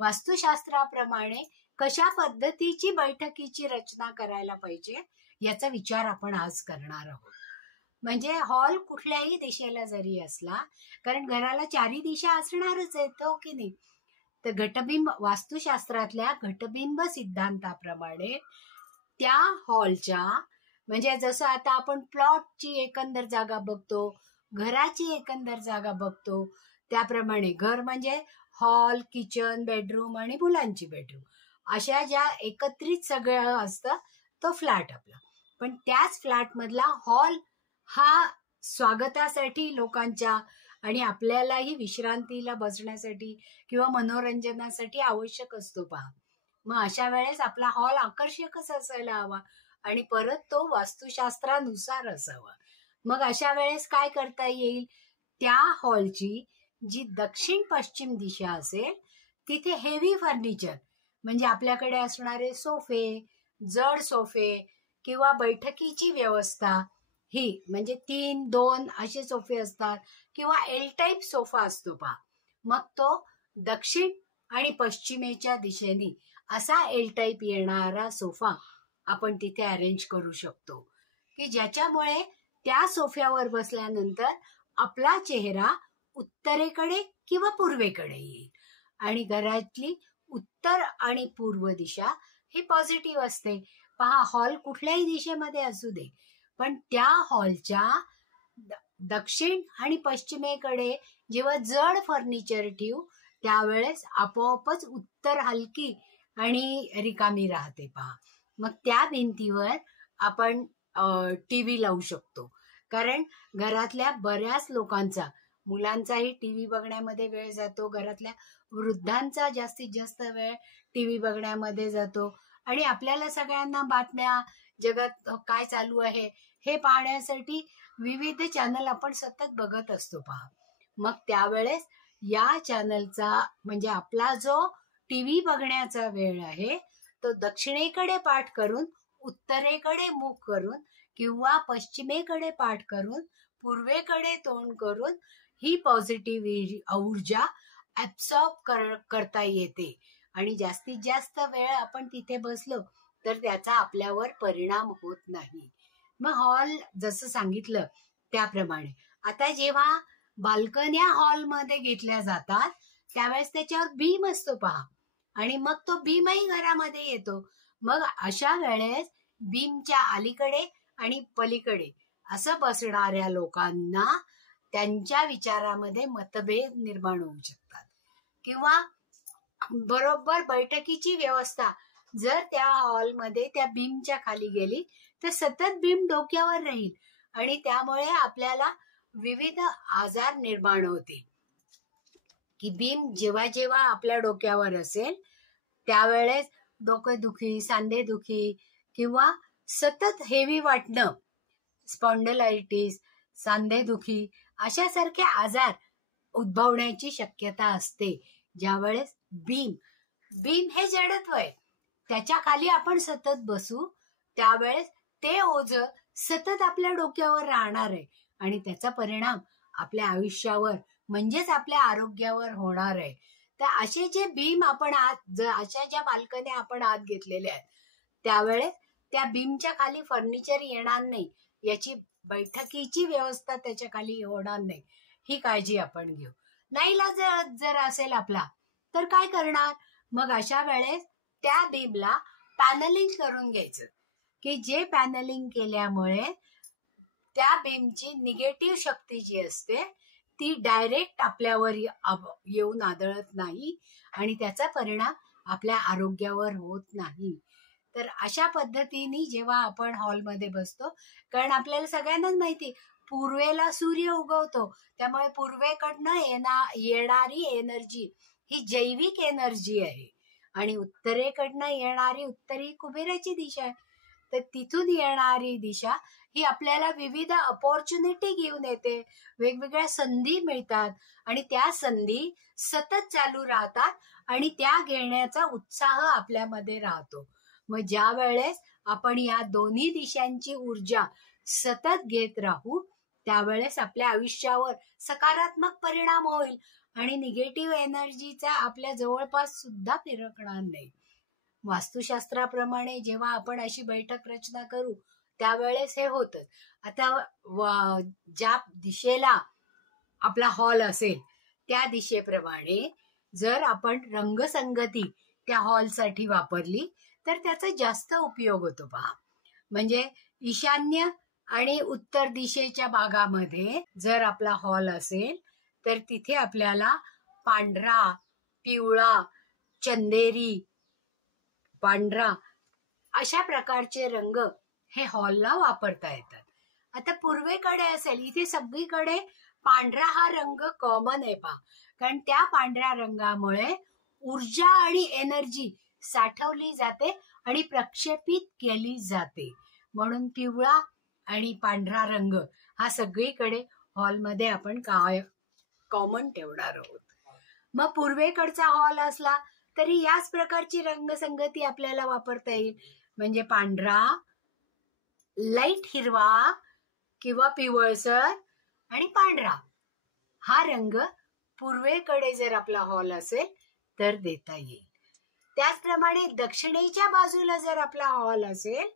वास्तुशास्त्राप्रमाणे कशा पद्धतीची बैठकीची रचना करायला पाहिजे याचा विचार आपण आज करणार आहोत. म्हणजे हॉल कुठल्याही दिशेला जरी असला, कारण घराला चारी दिशा असणारच आहेत, हो की नाही. तर घटबिंब वास्तुशास्त्रातल्या घटबिंब सिद्धांताप्रमाणे त्या हॉलच्या, म्हणजे जसं आता आपण प्लॉटची एकंदर जागा बघतो, घराची एकंदर जागा बघतो, त्याप्रमाणे घर म्हणजे हॉल, किचन, बेडरूम आणि मुलांची बेडरूम अशा ज्या एकत्रित सगळं असतं तो फ्लॅट आपला. पण त्याच फ्लॅटमधला हॉल हा स्वागतासाठी लोकांच्या आणि आपल्यालाही विश्रांतीला बसण्यासाठी किंवा मनोरंजनासाठी आवश्यक असतो पहा. मग अशा वेळेस आपला हॉल आकर्षकच असायला हवा आणि परत तो वास्तुशास्त्रानुसार असावा. मग अशा वेळेस काय करता येईल, त्या हॉलची जी दक्षिण पश्चिम दिशा असेल तिथे हेवी फर्निचर म्हणजे आपल्याकडे असणारे सोफे, जड सोफे किंवा बैठकीची व्यवस्था ही म्हणजे 3-2 असे सोफे असतात किंवा एल टाईप सोफा असतो पहा. मग तो दक्षिण आणि पश्चिमेच्या दिशेने असा एल टाईप येणारा सोफा आपण तिथे अरेंज करू शकतो की ज्याच्यामुळे त्या सोफ्यावर बसल्यानंतर आपला चेहरा उत्तरेकडे किंवा पूर्वेकडे येईल. आणि घरातली उत्तर आणि पूर्व दिशा ही पॉझिटिव्ह असते. पहा, हॉल कुठल्याही दिशेमध्ये असू दे, पण त्या हॉलच्या दक्षिण आणि पश्चिमेकडे जेव्हा जड फर्निचर ठेवू त्यावेळेस आपोआपच उत्तर हलकी आणि रिकामी राहते पहा. मग त्या भिंतीवर आपण टीव्ही लावू शकतो, कारण घरातल्या बऱ्याच लोकांचा, मुलांचाही टीव्ही बघण्यामध्ये वेळ जातो, घरातल्या वृद्धांचा जास्तीत जास्त वेळ टीव्ही बघण्यामध्ये जातो आणि आपल्याला सगळ्यांना बातम्या, जगात काय चालू आहे हे पाहण्यासाठी विविध चॅनल आपण सतत बघत असतो पहा. मग त्यावेळेस या चॅनलचा म्हणजे आपला जो टीव्ही बघण्याचा वेळ आहे तो दक्षिणेकडे पाठ करून, उत्तरेकडे मुख करून किंवा पश्चिमेकडे पाठ करून, पूर्वेकडे तोंड करून ही पॉझिटिव्ह ऊर्जा ऍब्सॉर्ब करता येते आणि जास्तीत जास्त वेळ आपण तिथे बसलो तर त्याचा आपल्यावर परिणाम होत नाही. मग हॉल जसं सांगितलं त्याप्रमाणे आता जेव्हा बाल्कन्या हॉलमध्ये घेतल्या जातात त्यावेळेस त्याच्यावर बीम असतो पहा आणि मग तो बीमही घरामध्ये येतो. मग अशा वेळेस बीमच्या अलीकडे आणि पलीकडे असं बसणाऱ्या लोकांना त्यांच्या विचारामध्ये मतभेद निर्माण होऊ शकतात किंवा बरोबर बैठकीची व्यवस्था जर त्या हॉलमध्ये त्या बीमच्या खाली गेली तर सतत बीम डोक्यावर राहील आणि त्यामुळे आपल्याला विविध आजार निर्माण होतील. की बीम जेव्हा जेव्हा आपल्या डोक्यावर असेल त्यावेळेस डोकेदुखी, सांधेदुखी किंवा सतत हेवी वाटणं, स्पॉन्डिलायटिस, सांधेदुखी अशासारखे आजार उद्भवण्याची शक्यता असते. ज्यावेळेस बीम हे जडत्व आहे, त्याच्या खाली आपण सतत बसू त्यावेळेस ते ओझं सतत आपल्या डोक्यावर राहणार आहे आणि त्याचा परिणाम आपल्या आयुष्यावर म्हणजेच आपल्या आरोग्यावर होणार आहे. तर असे जे बीम आपण अशा ज्या बाल्कन्या आपण आत घेतलेल्या आहेत त्यावेळेस त्या बीमच्या खाली फर्निचर येणार नाही, याची बैठकीची व्यवस्था त्याच्या खाली होणार नाही, ही काळजी आपण घेऊ. नाईलाज जर असेल आपला तर काय करणार, मग अशा वेळेस त्या बीमला पॅनलिंग करून घ्यायचं की जे पॅनलिंग केल्यामुळे त्या बीमची निगेटिव्ह शक्ती जी असते ती डायरेक्ट आपल्यावर येऊन आदळत नाही आणि त्याचा परिणाम आपल्या आरोग्यावर होत नाही. तर अशा पद्धतीने जेव्हा आपण हॉलमध्ये बसतो, कारण आपल्याला सगळ्यांनाच माहिती पूर्वेला सूर्य उगवतो त्यामुळे पूर्वेकडनं येणारी एनर्जी ही जैविक एनर्जी आहे आणि उत्तरेकडनं येणारी उत्तरी कुबेराची दिशा आहे. तर तिथून येणारी दिशा ही आपल्याला विविध अपॉर्च्युनिटी घेऊन येते, वेगवेगळ्या संधी मिळतात आणि त्या संधी सतत चालू राहतात आणि त्या घेण्याचा उत्साह आपल्यामध्ये राहतो. मग ज्या वेळेस आपण या दोन्ही दिशांची ऊर्जा सतत घेत राहू त्यावेळेस आपल्या आयुष्यावर सकारात्मक परिणाम होईल आणि निगेटिव्ह एनर्जीचा आपल्या जवळपास सुद्धा फिरकणार नाही. वास्तुशास्त्राप्रमाणे जेव्हा आपण अशी बैठक रचना करू त्यावेळेस हे होतं. आता ज्या दिशेला आपला हॉल असेल त्या दिशेप्रमाणे जर आपण रंगसंगती त्या हॉलसाठी वापरली तर त्याचा जास्त उपयोग होतो पहा. म्हणजे ईशान्य आणि उत्तर दिशेच्या भागामध्ये जर आपला हॉल असेल तर तिथे आपल्याला पांढरा, पिवळा, चंदेरी, पांढरा अशा प्रकारचे रंग हे हॉलला वापरता येतात. आता पूर्वेकडे असेल इथे सगळीकडे पांढरा हा रंग कॉमन आहे पहा, कारण त्या पांढऱ्या रंगामुळे ऊर्जा आणि एनर्जी साठवली जाते आणि प्रक्षेपित केली जाते. म्हणून पिवळा आणि पांढरा रंग हा सगळीकडे हॉलमध्ये आपण कॉमन ठेवणार आहोत. मग पूर्वेकडचा हॉल असला तरी याच प्रकारची रंगसंगती आपल्याला वापरता येईल. म्हणजे पांढरा, लाईट हिरवा किंवा पिवळसर आणि पांढरा हा रंग पूर्वेकडे जर आपला हॉल असेल तर देता येईल. त्याचप्रमाणे दक्षिणेच्या बाजूला जर आपला हॉल असेल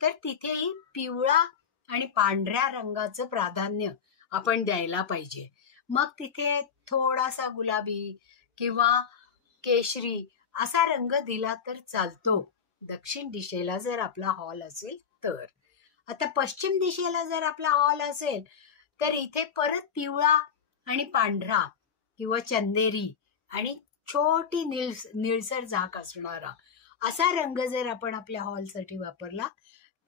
तर तिथेही पिवळा आणि पांढऱ्या रंगाचं प्राधान्य आपण द्यायला पाहिजे. मग तिथे थोडासा गुलाबी किंवा केशरी असा रंग दिला तर चालतो दक्षिण दिशेला जर आपला हॉल असेल तर. आता पश्चिम दिशेला जर आपला हॉल असेल तर इथे परत पिवळा आणि पांढरा किंवा चंदेरी आणि छोटी निळसर झाक असणारा असा रंग जर आपण आपल्या हॉलसाठी वापरला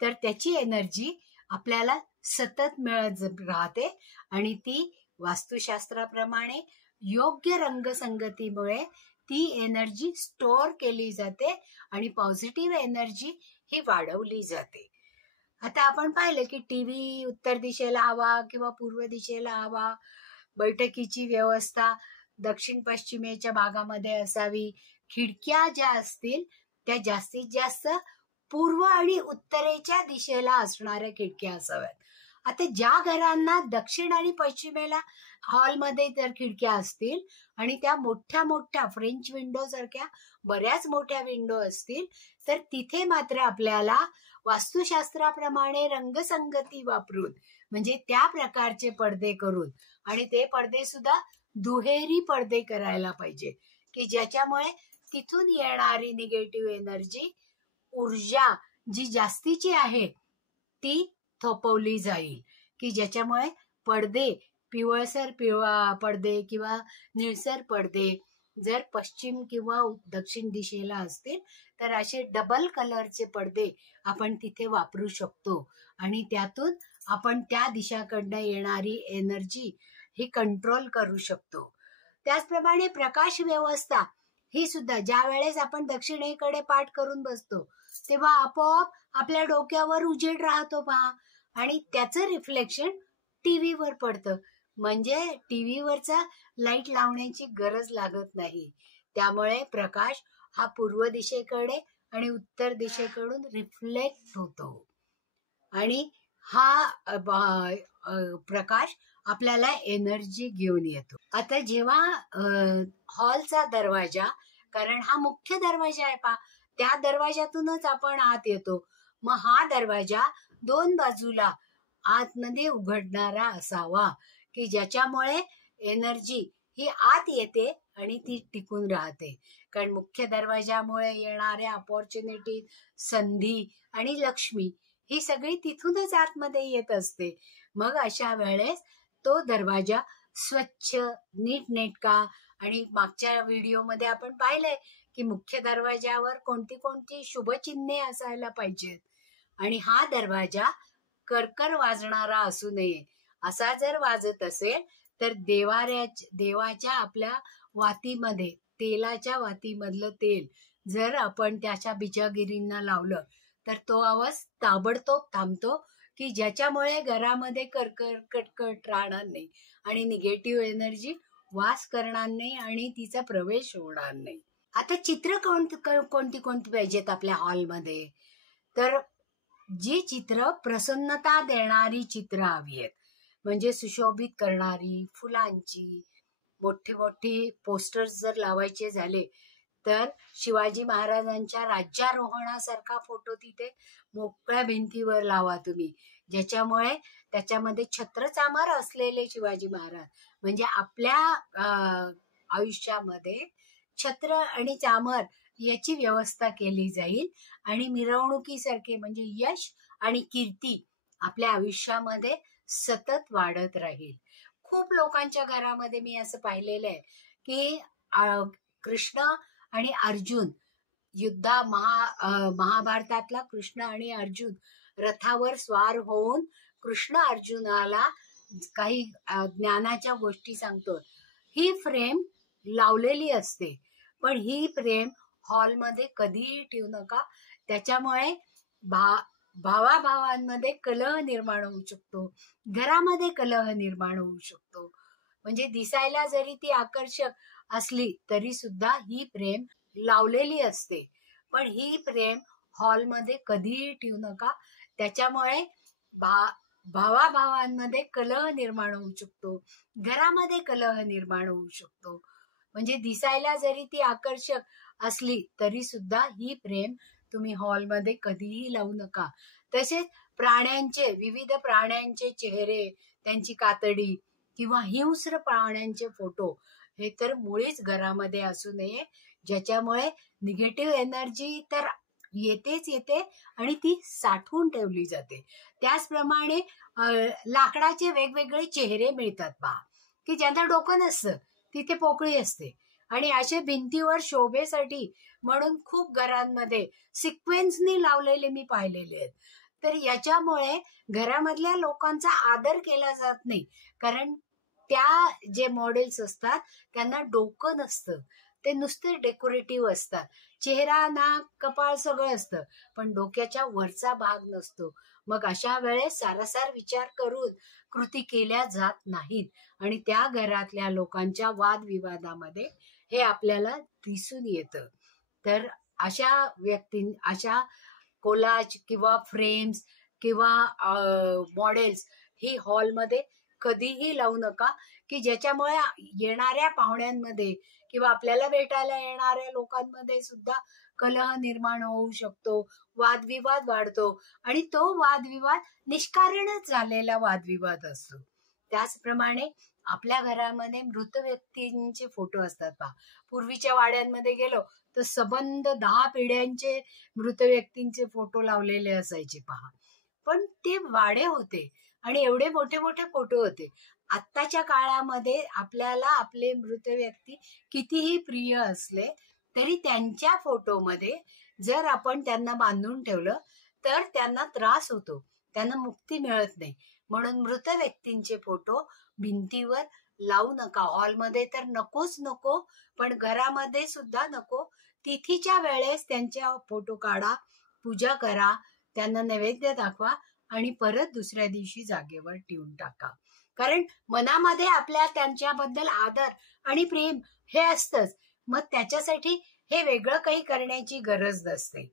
तर त्याची एनर्जी आपल्याला सतत मिळत राहते आणि ती वास्तुशास्त्राप्रमाणे योग्य रंगसंगतीमुळे ती एनर्जी स्टोअर केली जाते आणि पॉझिटिव्ह एनर्जी ही वाढवली जाते. आता आपण पाहिलं की टीव्ही उत्तर दिशेला हवा किंवा पूर्व दिशेला हवा, बैठकीची व्यवस्था दक्षिण पश्चिमेच्या भागामध्ये असावी, खिडक्या ज्या असतील त्या जास्तीत जास्त पूर्व आणि उत्तरेच्या दिशेला असणाऱ्या खिडक्या असाव्यात. आता ज्या घरांना दक्षिण आणि पश्चिमेला हॉलमध्ये जर खिडक्या असतील आणि त्या मोठ्या मोठ्या फ्रेंच विंडो सारख्या बऱ्याच मोठ्या विंडो असतील तर तिथे मात्र आपल्याला वास्तुशास्त्राप्रमाणे रंगसंगती वापरून म्हणजे त्या प्रकारचे पडदे करून आणि ते पडदे सुद्धा दुहेरी पडदे करायला पाहिजे की ज्याच्यामुळे तिथून येणारी निगेटिव्ह एनर्जी, ऊर्जा जी जास्तीची आहे ती थोपवली जाईल. की ज्याच्यामुळे पडदे पिवळसर पिवळा पडदे किंवा निळसर पडदे जर पश्चिम किंवा दक्षिण दिशेला असतील तर असे डबल कलरचे पडदे आपण तिथे वापरू शकतो आणि त्यातून आपण त्या दिशाकडनं येणारी एनर्जी ही कंट्रोल करू शकतो. त्याचप्रमाणे प्रकाश व्यवस्था ही सुद्धा ज्या वेळेस आपण दक्षिणेकडे पाठ करून बसतो तेव्हा आपोआप आपल्या डोक्यावर उजेड राहतो पहा आणि त्याचं रिफ्लेक्शन टीव्हीवर पडतं. म्हणजे टीव्हीवरचा लाईट लावण्याची गरज लागत नाही. त्यामुळे प्रकाश हा पूर्व दिशेकडे आणि उत्तर दिशेकडून रिफ्लेक्ट होतो आणि हा प्रकाश आपल्याला एनर्जी घेऊन येतो. आता जेव्हा हॉलचा दरवाजा, कारण हा मुख्य दरवाजा आहे पहा, त्या दरवाजातूनच आपण आत येतो. मग हा दरवाजा दोन बाजूला आतमध्ये उघडणारा असावा की ज्याच्यामुळे एनर्जी ही आत येते आणि ती टिकून राहते. कारण मुख्य दरवाजामुळे येणाऱ्या अपॉर्च्युनिटी, संधी आणि लक्ष्मी ही सगळी तिथूनच आतमध्ये येत असते. मग अशा वेळेस तो दरवाजा स्वच्छ, नीटनेटका आणि मागच्या व्हिडिओमध्ये आपण पाहिलंय की मुख्य दरवाजावर कोणती कोणती शुभचिन्हे असायला पाहिजेत आणि हा दरवाजा करकर वाजणारा असू नये. असा जर वाजत असेल तर देवाच्या आपल्या वातीमध्ये, तेलाच्या वातीमधलं तेल जर आपण त्याच्या बिजागिरींना लावलं तर तो आवाज ताबडतोब थांबतो की ज्याच्यामुळे घरामध्ये करकर कटकट राहणार नाही आणि निगेटिव्ह एनर्जी वास करणार नाही आणि तिचा प्रवेश होणार नाही. आता चित्र कोणती पाहिजेत आपल्या हॉलमध्ये, तर जी चित्र प्रसन्नता देणारी चित्र हवी आहेत. म्हणजे सुशोभित करणारी, फुलांची, मोठे मोठी पोस्टर्स जर लावायचे झाले तर शिवाजी महाराजांच्या राज्यारोहणासारखा फोटो तिथे मोकळ्या भिंतीवर लावा तुम्ही, ज्याच्यामुळे त्याच्यामध्ये छत्रचामर असलेले शिवाजी महाराज, म्हणजे आपल्या आयुष्यामध्ये छत्र आणि चामर याची व्यवस्था केली जाईल आणि मिरवणुकीसारखे म्हणजे यश आणि कीर्ती आपल्या आयुष्यामध्ये सतत वाढत राहील. खूप लोकांच्या घरामध्ये मी असं पाहिलेलं आहे की कृष्ण आणि अर्जुन महाभारतातला कृष्ण आणि अर्जुन रथावर स्वार होऊन कृष्ण अर्जुनाला काही ज्ञानाच्या गोष्टी सांगतो. ही फ्रेम लावलेली असते, पण ही फ्रेम हॉलमध्ये कधीही ठेवू नका. त्याच्यामुळे भावाभावांमध्ये कलह निर्माण होऊ शकतो, घरामध्ये कलह निर्माण होऊ शकतो. म्हणजे दिसायला जरी ती आकर्षक असली तरी सुद्धा ही फ्रेम लावलेली असते, पण ही फ्रेम हॉलमध्ये कधीही ठेवू नका. त्याच्यामुळे भावाभावांमध्ये कलह निर्माण होऊ शकतो, घरामध्ये कलह निर्माण होऊ शकतो. म्हणजे दिसायला जरी ती आकर्षक असली तरी सुद्धा ही फ्रेम तुम्ही हॉलमध्ये कधीही लावू नका. तसेच प्राण्यांचे, विविध प्राण्यांचे चेहरे, त्यांची कातडी किंवा हिंस्र प्राण्यांचे फोटो हे तर मुळीच घरामध्ये असू नये, ज्याच्यामुळे निगेटिव्ह एनर्जी तर येतेच येते आणि ती साठवून ठेवली जाते. त्याचप्रमाणे लाकडाचे वेगवेगळे चेहरे मिळतात पहा, की ज्यांना डोकं नसतं, तिथे पोकळी असते, आणि असे भिंतीवर शोभेसाठी म्हणून खूप घरांमध्ये सिक्वेन्सनी लावलेले मी पाहिलेले आहेत. तर याच्यामुळे घरामधल्या लोकांचा आदर केला जात नाही, कारण त्या जे मॉडेल्स असतात त्यांना डोकं नसतं, ते नुसते डेकोरेटिव्ह असतात. चेहरा, नाक, कपाळ सगळं असतं, पण डोक्याच्या वरचा भाग नसतो. मग अशा वेळेस सारासार विचार करून कृती केल्या जात नाहीत आणि त्या घरातल्या लोकांच्या वादविवादामध्ये हे आपल्याला दिसून येतं. तर अशा अशा कोलाज किंवा फ्रेम्स किंवा मॉडेल्स ही हॉलमध्ये कधीही लावू नका, की ज्याच्यामुळे येणाऱ्या पाहुण्यांमध्ये किंवा आपल्याला भेटायला येणाऱ्या लोकांमध्ये सुद्धा कलह निर्माण होऊ शकतो, वादविवाद वाढतो आणि तो वादविवाद निष्कारणच झालेला वादविवाद असतो. त्याचप्रमाणे आपल्या घरामध्ये मृत व्यक्तींचे फोटो असतात पहा. पूर्वीच्या वाड्यांमध्ये गेलो तर सबंध 10 पिढ्यांचे मृत व्यक्तींचे फोटो लावलेले असायचे पहा. पण ते वाडे होते आणि एवढे मोठे मोठे फोटो होते. आत्ताच्या काळामध्ये आपल्याला आपले मृत व्यक्ती कितीही प्रिय असले तरी त्यांच्या फोटोमध्ये जर आपण त्यांना बांधून ठेवलं तर त्यांना त्रास होतो, त्यांना मुक्ती मिळत नाही. म्हणून मृत व्यक्तींचे फोटो भिंतीवर लावू नका. हॉलमध्ये तर नकोच नको, पण घरामध्ये सुद्धा नको. तिथीच्या वेळेस त्यांच्या फोटो काढा, पूजा करा, त्यांना नैवेद्य दाखवा आणि परत दुसऱ्या दिवशी जागेवर ठेवून टाका. कारण मनामध्ये आपल्या त्यांच्याबद्दल आदर आणि प्रेम हे असतंच. मग त्याच्यासाठी हे वेगळं काही करण्याची गरज नसते.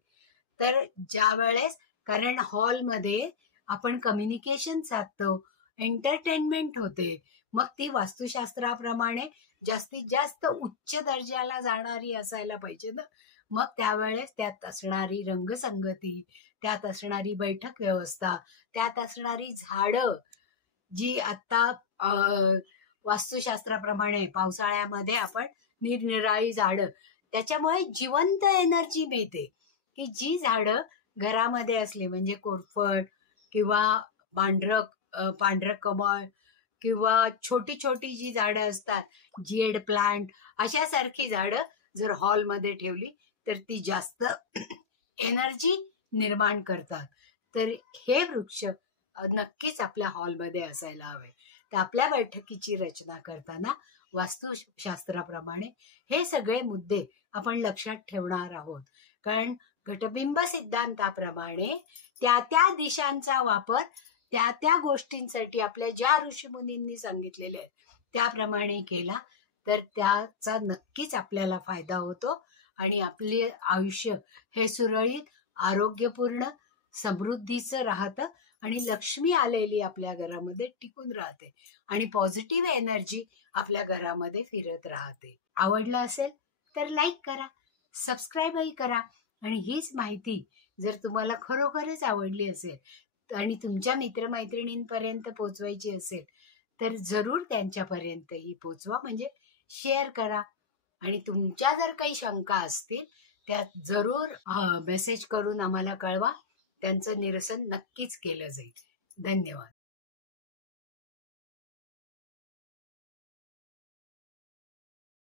तर ज्या वेळेस, कारण हॉलमध्ये आपण कम्युनिकेशन साधतो, एंटरटेनमेंट होते, मग ती वास्तुशास्त्राप्रमाणे जास्तीत जास्त उच्च दर्जाला जाणारी असायला पाहिजे ना. मग त्यावेळेस त्यात असणारी रंगसंगती, त्यात असणारी बैठक व्यवस्था, त्यात असणारी झाडं जी आता वास्तुशास्त्राप्रमाणे पावसाळ्यामध्ये आपण निरनिराळी झाडं, त्याच्यामुळे जिवंत एनर्जी मिळते, की जी झाडं घरामध्ये असली म्हणजे कोरफड किंवा पांढरं कमळ किंवा छोटी छोटी जी झाडं असतात, जेड प्लांट, अशासारखी झाडं जर हॉलमध्ये ठेवली तर ती जास्त एनर्जी निर्माण करतात. तर हे वृक्ष नक्कीच आपल्या हॉलमध्ये असायला हवे. तर आपल्या बैठकीची रचना करताना वास्तुशास्त्राप्रमाणे हे सगळे मुद्दे आपण लक्षात ठेवणार आहोत. कारण घटबिंब सिद्धांताप्रमाणे त्या त्या दिशांचा वापर त्या त्या गोष्टींसाठी आपल्या ज्या ऋषीमुनींनी सांगितलेले आहेत त्याप्रमाणे केला तर त्याचा नक्कीच आपल्याला फायदा होतो आणि आपले आयुष्य हे सुरळीत, आरोग्यपूर्ण, समृद्धीचं राहतं आणि लक्ष्मी आलेली आपल्या घरामध्ये टिकून राहते. आणि पॉझिटिव्ह एनर्जी आपल्या घरामध्ये फिरत राहते. आवडलं असेल तर लाईक करा, सबस्क्राईबही करा. आणि हीच माहिती जर तुम्हाला खरोखरच आवडली असेल आणि तुमच्या मित्रमैत्रिणींपर्यंत पोचवायची असेल तर जरूर त्यांच्यापर्यंतही पोचवा, म्हणजे शेअर करा. आणि तुमच्या जर काही शंका असतील त्या जरूर मेसेज करून आम्हाला कळवा. त्यांचं निरसन नक्कीच केलं जाईल. धन्यवाद.